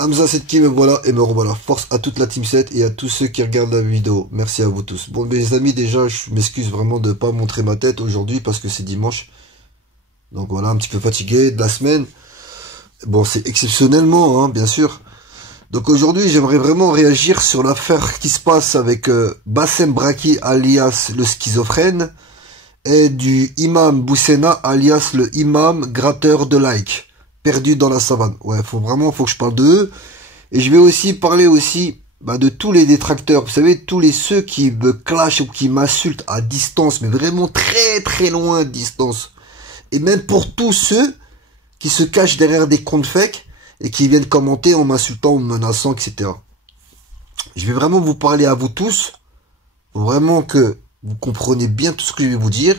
Hamza 7 qui me voilà et me revoilà. Force à toute la Team 7 et à tous ceux qui regardent la vidéo. Merci à vous tous. Bon mes amis, déjà je m'excuse vraiment de pas montrer ma tête aujourd'hui parce que c'est dimanche. Donc voilà, un petit peu fatigué de la semaine. Bon, c'est exceptionnellement, hein, bien sûr. Donc aujourd'hui, j'aimerais vraiment réagir sur l'affaire qui se passe avec Bassem Braki alias le schizophrène et du imam Boussena alias le imam gratteur de like perdu dans la savane. Ouais, faut que je parle d'eux. Et je vais aussi parler de tous les détracteurs. Vous savez, ceux qui me clashent ou qui m'insultent à distance, mais vraiment très très loin de distance. Et même pour tous ceux qui se cachent derrière des comptes fake et qui viennent commenter en m'insultant ou me menaçant, etc. Je vais vraiment vous parler à vous tous. Faut vraiment que vous compreniez bien tout ce que je vais vous dire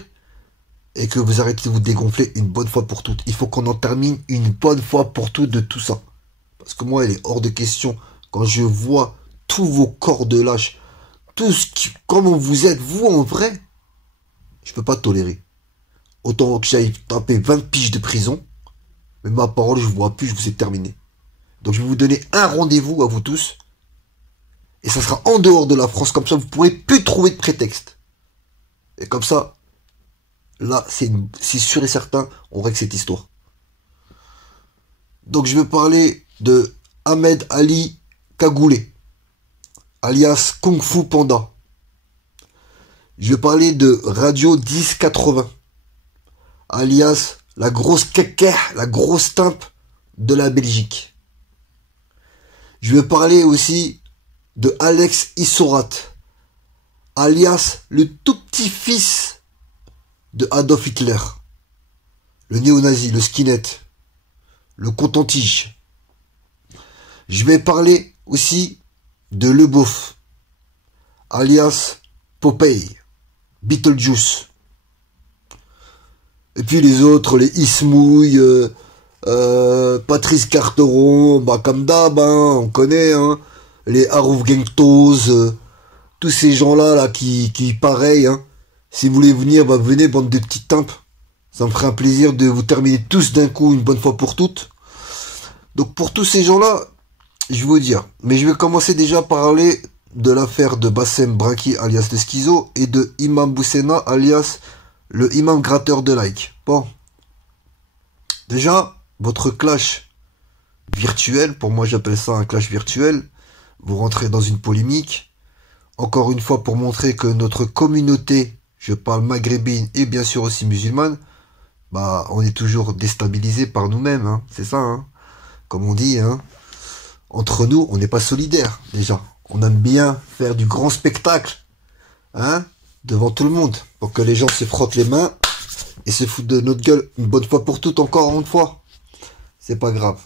et que vous arrêtez de vous dégonfler une bonne fois pour toutes. Il faut qu'on en termine une bonne fois pour toutes de tout ça. Parce que moi, il est hors de question, quand je vois tous vos corps de lâche, comment vous êtes, vous, en vrai, je peux pas tolérer. Autant que j'aille taper 20 piges de prison, mais ma parole, je vous vois plus, je vous ai terminé. Donc je vais vous donner un rendez-vous à vous tous, et ça sera en dehors de la France, comme ça vous pourrez plus trouver de prétexte. Et comme ça, là, c'est sûr et certain, on règle cette histoire. Donc je vais parler de Ahmed Ali Kagoulé, alias Kung Fu Panda. Je vais parler de Radio 1080, alias la grosse caca, la grosse timpe de la Belgique. Je vais parler aussi de Alex Issorat, alias le tout petit fils de Adolf Hitler, le néo-nazi, le skinhead, le coton-tige. Je vais parler aussi de Le Beauf, alias Popeye, Beetlejuice. Et puis les autres, les Ismouille, Patrice Carteron, comme d'hab, on connaît, hein, les Harouf Genktos, tous ces gens-là qui pareil, hein, si vous voulez venir, venez, bande de petites timpes. Ça me ferait un plaisir de vous terminer tous d'un coup, une bonne fois pour toutes. Donc pour tous ces gens-là, je vais vous dire, mais je vais commencer déjà par parler de l'affaire de Bassem Braki alias le schizo et de Imam Boussena alias le imam gratteur de like. Bon. Déjà, votre clash virtuel, pour moi j'appelle ça un clash virtuel, vous rentrez dans une polémique, encore une fois pour montrer que notre communauté, je parle maghrébine et bien sûr aussi musulmane, on est toujours déstabilisé par nous-mêmes, hein, c'est ça, hein. Comme on dit, hein, entre nous, on n'est pas solidaires, déjà. On aime bien faire du grand spectacle, hein, devant tout le monde, pour que les gens se frottent les mains et se foutent de notre gueule une bonne fois pour toutes, encore une fois. C'est pas grave.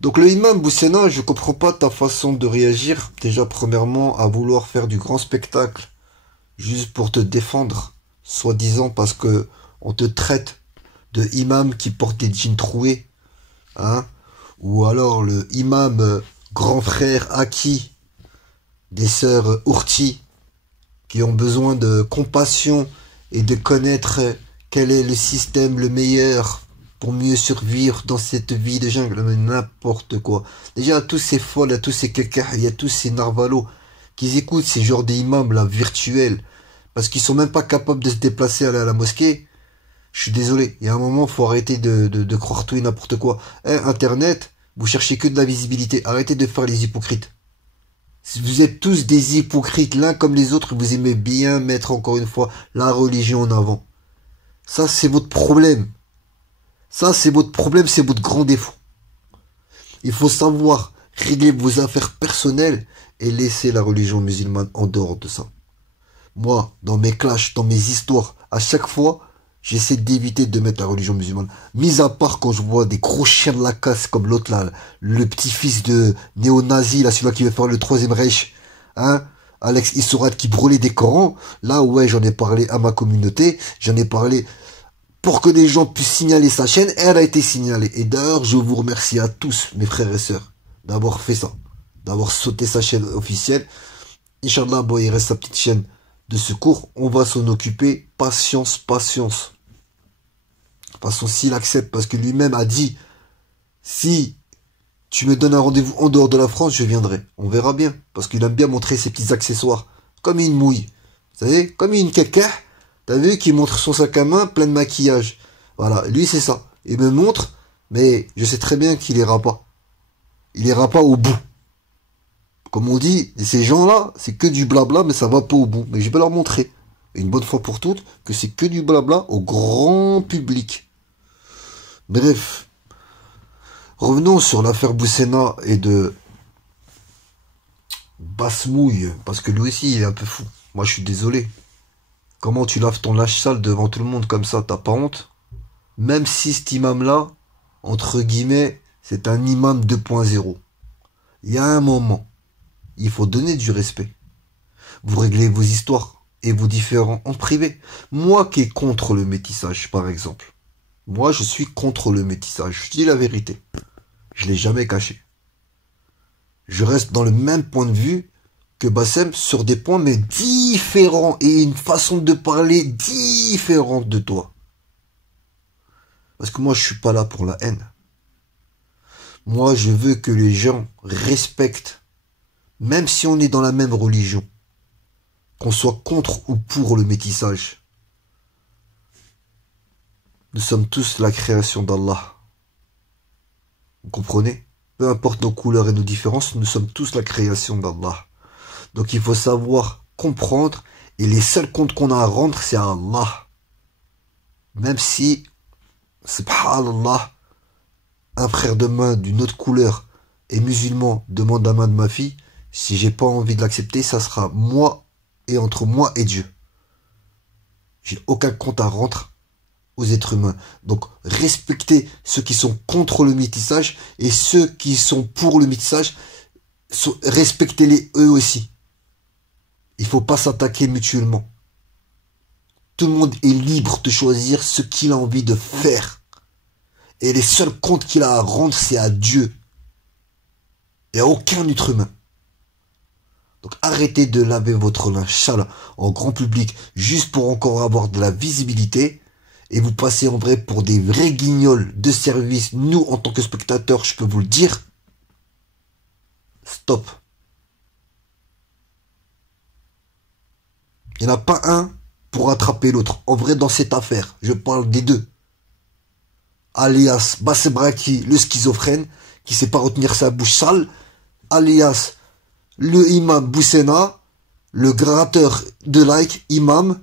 Donc le imam Boussena, je comprends pas ta façon de réagir. Déjà, premièrement, à vouloir faire du grand spectacle, juste pour te défendre, soi-disant parce que on te traite de imam qui porte des jeans troués, hein, ou alors le imam grand frère acquis des sœurs Ourti, qui ont besoin de compassion et de connaître quel est le système le meilleur pour mieux survivre dans cette vie de jungle, mais n'importe quoi. Déjà, à tous ces folles, à tous ces caca, il y a tous ces narvalos qui écoutent ces genres d'imams là virtuels, parce qu'ils sont même pas capables de se déplacer à la mosquée. Je suis désolé, il y a un moment, faut arrêter de croire tout et n'importe quoi. Internet, vous cherchez que de la visibilité, arrêtez de faire les hypocrites. Vous êtes tous des hypocrites, l'un comme les autres, vous aimez bien mettre encore une fois la religion en avant. Ça, c'est votre problème. Ça, c'est votre problème, c'est votre grand défaut. Il faut savoir régler vos affaires personnelles et laisser la religion musulmane en dehors de ça. Moi, dans mes clashs, dans mes histoires, à chaque fois, j'essaie d'éviter de mettre la religion musulmane. Mis à part quand je vois des gros chiens de la casse comme l'autre là, le petit-fils de néo-nazi, là, celui-là qui veut faire le troisième Reich, hein, Alex Issorat qui brûlait des Corans. Là, ouais, j'en ai parlé à ma communauté, j'en ai parlé pour que les gens puissent signaler sa chaîne, elle a été signalée. Et d'ailleurs, je vous remercie à tous, mes frères et sœurs, d'avoir fait ça, d'avoir sauté sa chaîne officielle. Inch'Allah, bon, il reste sa petite chaîne de secours, on va s'en occuper, patience, patience. De toute façon, s'il accepte, parce que lui-même a dit, si Tu me donnes un rendez-vous en dehors de la France, je viendrai. On verra bien. Parce qu'il aime bien montrer ses petits accessoires. Comme une mouille. Vous savez, comme une caca. T'as vu qu'il montre son sac à main plein de maquillage. Voilà, lui c'est ça. Il me montre, mais je sais très bien qu'il ira pas. Il ira pas au bout. Comme on dit, ces gens-là, c'est que du blabla, mais ça va pas au bout. Mais je vais leur montrer, une bonne fois pour toutes, que c'est que du blabla au grand public. Bref. Revenons sur l'affaire Boussena et de Basse-Mouille, parce que lui aussi, il est un peu fou. Moi, je suis désolé. Comment tu laves ton linge sale devant tout le monde comme ça, t'as pas honte? Même si cet imam-là, entre guillemets, c'est un imam 2.0. Il y a un moment, il faut donner du respect. Vous réglez vos histoires et vos différends en privé. Moi qui est contre le métissage, par exemple. Moi, je suis contre le métissage. Je dis la vérité. Je l'ai jamais caché. Je reste dans le même point de vue que Bassem sur des points, mais différents et une façon de parler différente de toi. Parce que moi, je suis pas là pour la haine. Moi, je veux que les gens respectent, même si on est dans la même religion, qu'on soit contre ou pour le métissage. Nous sommes tous la création d'Allah. Vous comprenez? Peu importe nos couleurs et nos différences, nous sommes tous la création d'Allah. Donc il faut savoir comprendre, et les seuls comptes qu'on a à rendre, c'est à Allah. Même si, subhanallah, un frère de main d'une autre couleur et musulman demande la main de ma fille, si j'ai pas envie de l'accepter, ça sera moi et entre moi et Dieu. J'ai aucun compte à rendre aux êtres humains. Donc respectez ceux qui sont contre le métissage et ceux qui sont pour le métissage, respectez-les eux aussi. Il faut pas s'attaquer mutuellement. Tout le monde est libre de choisir ce qu'il a envie de faire. Et les seuls comptes qu'il a à rendre, c'est à Dieu. Et à aucun être humain. Donc arrêtez de laver votre linge sale en grand public juste pour encore avoir de la visibilité. Et vous passez en vrai pour des vrais guignols de service. Nous, en tant que spectateurs, je peux vous le dire. Stop. Il n'y en a pas un pour attraper l'autre. En vrai, dans cette affaire, je parle des deux. Alias Bassebraki, le schizophrène, qui sait pas retenir sa bouche sale. Alias le imam Boussena, le gratteur de like, imam,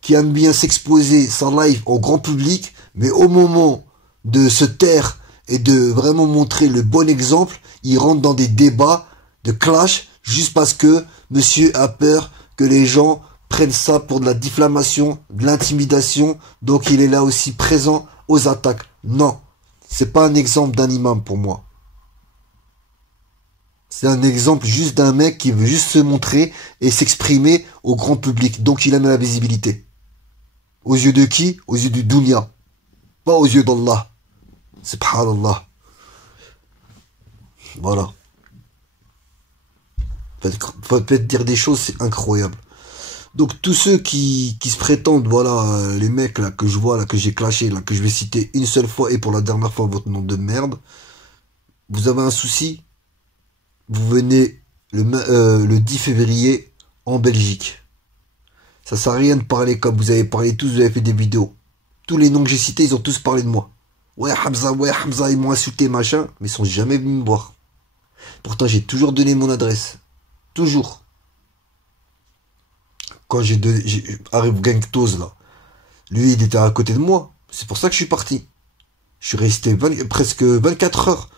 qui aime bien s'exposer sa live au grand public, mais au moment de se taire et de vraiment montrer le bon exemple, il rentre dans des débats de clash juste parce que monsieur a peur que les gens prennent ça pour de la diffamation, de l'intimidation, donc il est là aussi présent aux attaques. Non, c'est pas un exemple d'un imam pour moi. C'est un exemple juste d'un mec qui veut juste se montrer et s'exprimer au grand public, donc il aime la visibilité. Aux yeux de qui? Aux yeux du dunya. Pas aux yeux d'Allah. Subhanallah. Voilà. Faut peut-être dire des choses, c'est incroyable. Donc tous ceux qui se prétendent, voilà, les mecs là que je vois, là que j'ai clashé, là que je vais citer une seule fois et pour la dernière fois votre nom de merde, vous avez un souci, vous venez le 10 février en Belgique. Ça sert à rien de parler comme vous avez parlé tous, vous avez fait des vidéos. Tous les noms que j'ai cités, ils ont tous parlé de moi. Ouais Hamza, ils m'ont insulté, machin, mais ils sont jamais venus me voir. Pourtant, j'ai toujours donné mon adresse. Toujours. Quand arrive Gangtos, là, lui, il était à côté de moi. C'est pour ça que je suis parti. Je suis resté presque 24 heures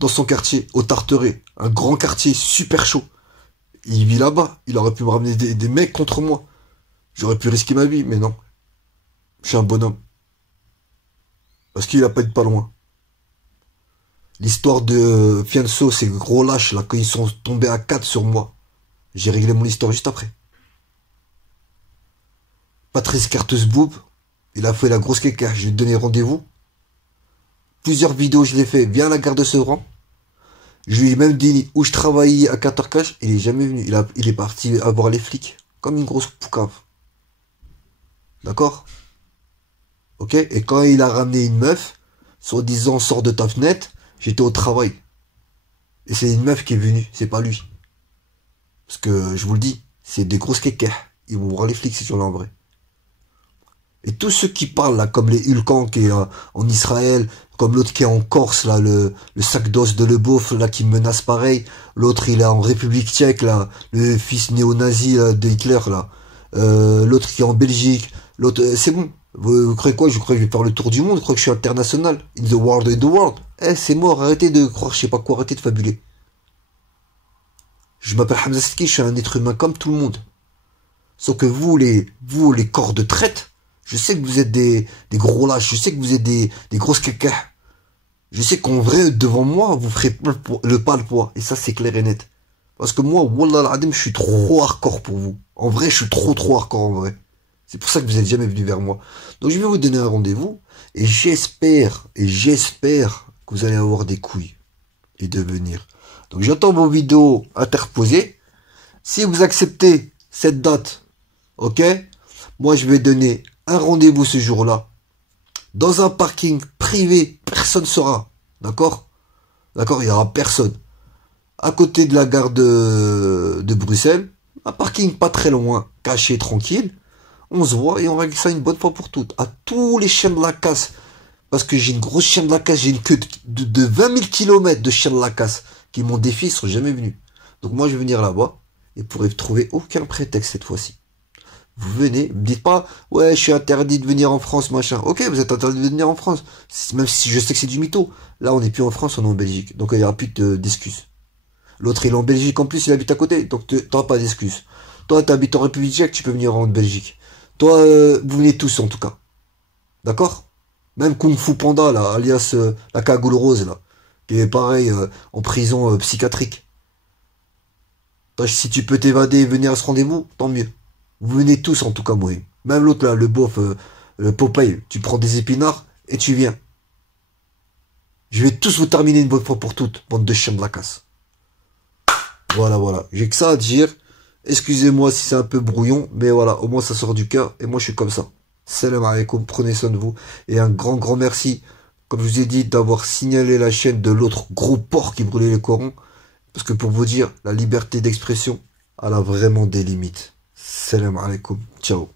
dans son quartier, au Tarteret. Un grand quartier, super chaud. Il vit là-bas. Il aurait pu me ramener des mecs contre moi. J'aurais pu risquer ma vie, mais non. Je suis un bonhomme. Parce qu'il a pas été pas loin. L'histoire de Fianso, ces gros lâches, là, quand ils sont tombés à 4 sur moi. J'ai réglé mon histoire juste après. Patrice Cartesboob, il a fait la grosse caca. Je lui ai donné rendez-vous. Plusieurs vidéos, je l'ai fait. Viens à la gare de Sevran. Je lui ai même dit où je travaillais à Qatarcash. Il est jamais venu. Il est parti voir les flics. Comme une grosse poucave. D'accord? Ok? Et quand il a ramené une meuf, soi-disant sort de ta fenêtre, j'étais au travail. Et c'est une meuf qui est venue, c'est pas lui. Parce que, je vous le dis, c'est des grosses kékés. Ils vont voir les flics si j'en ai en vrai. Et tous ceux qui parlent là, comme les Hulkans qui est en Israël, comme l'autre qui est en Corse là, le sac d'os de Leboeuf là qui menace pareil, l'autre il est en République tchèque là, le fils néo-nazi de Hitler là, l'autre qui est en Belgique, l'autre, c'est bon. Vous croyez quoi? Je crois que je vais faire le tour du monde, je crois que je suis international. In the world, in the world. Eh, c'est mort, arrêtez de croire, je sais pas quoi, arrêtez de fabuler. Je m'appelle Hamza Sidki, je suis un être humain comme tout le monde. Sauf que vous les corps de traite, je sais que vous êtes des gros lâches, je sais que vous êtes des grosses caca. Je sais qu'en vrai, devant moi, vous ferez pas le poids. Et ça, c'est clair et net. Parce que moi, wallah al-adim, je suis trop hardcore pour vous. En vrai, je suis trop hardcore en vrai. C'est pour ça que vous êtes jamais venu vers moi. Donc je vais vous donner un rendez-vous. Et j'espère que vous allez avoir des couilles. Et de venir. Donc j'attends vos vidéos interposées. Si vous acceptez cette date, ok, moi je vais donner un rendez-vous ce jour-là. Dans un parking privé, personne ne sera. D'accord? D'accord, il n'y aura personne. À côté de la gare de Bruxelles, un parking pas très loin, caché, tranquille. On se voit et on règle ça une bonne fois pour toutes. À tous les chiens de la casse. Parce que j'ai une grosse chienne de la casse, j'ai une queue de 20 000 km de chiens de la casse qui m'ont défi, ils sont jamais venus. Donc moi je vais venir là-bas et pourrai trouver aucun prétexte cette fois-ci. Vous venez, me dites pas, ouais, je suis interdit de venir en France, machin. Ok, vous êtes interdit de venir en France. Même si je sais que c'est du mytho. Là, on n'est plus en France, on est en Belgique. Donc, il n'y aura plus d'excuses. L'autre, il est en Belgique en plus, il habite à côté. Donc, t'auras pas d'excuses. Toi, tu habites en République tchèque, tu peux venir en Belgique. Toi, vous venez tous, en tout cas. D'accord? Même Kung Fu Panda, là, alias la cagoule rose, là. Qui est pareil, en prison psychiatrique. Toi, si tu peux t'évader et venir à ce rendez-vous, tant mieux. Vous venez tous, en tout cas, moi. Même l'autre, là, le beauf, le Popeye, tu prends des épinards et tu viens. Je vais tous vous terminer une bonne fois pour toutes, bande de chiens de la casse. Voilà, voilà. J'ai que ça à dire. Excusez-moi si c'est un peu brouillon, mais voilà, au moins ça sort du cœur, et moi je suis comme ça. Salam alaikum, prenez soin de vous, et un grand merci, comme je vous ai dit, d'avoir signalé la chaîne de l'autre gros porc qui brûlait les corons, parce que pour vous dire, la liberté d'expression, elle a vraiment des limites. Salam alaikum, ciao.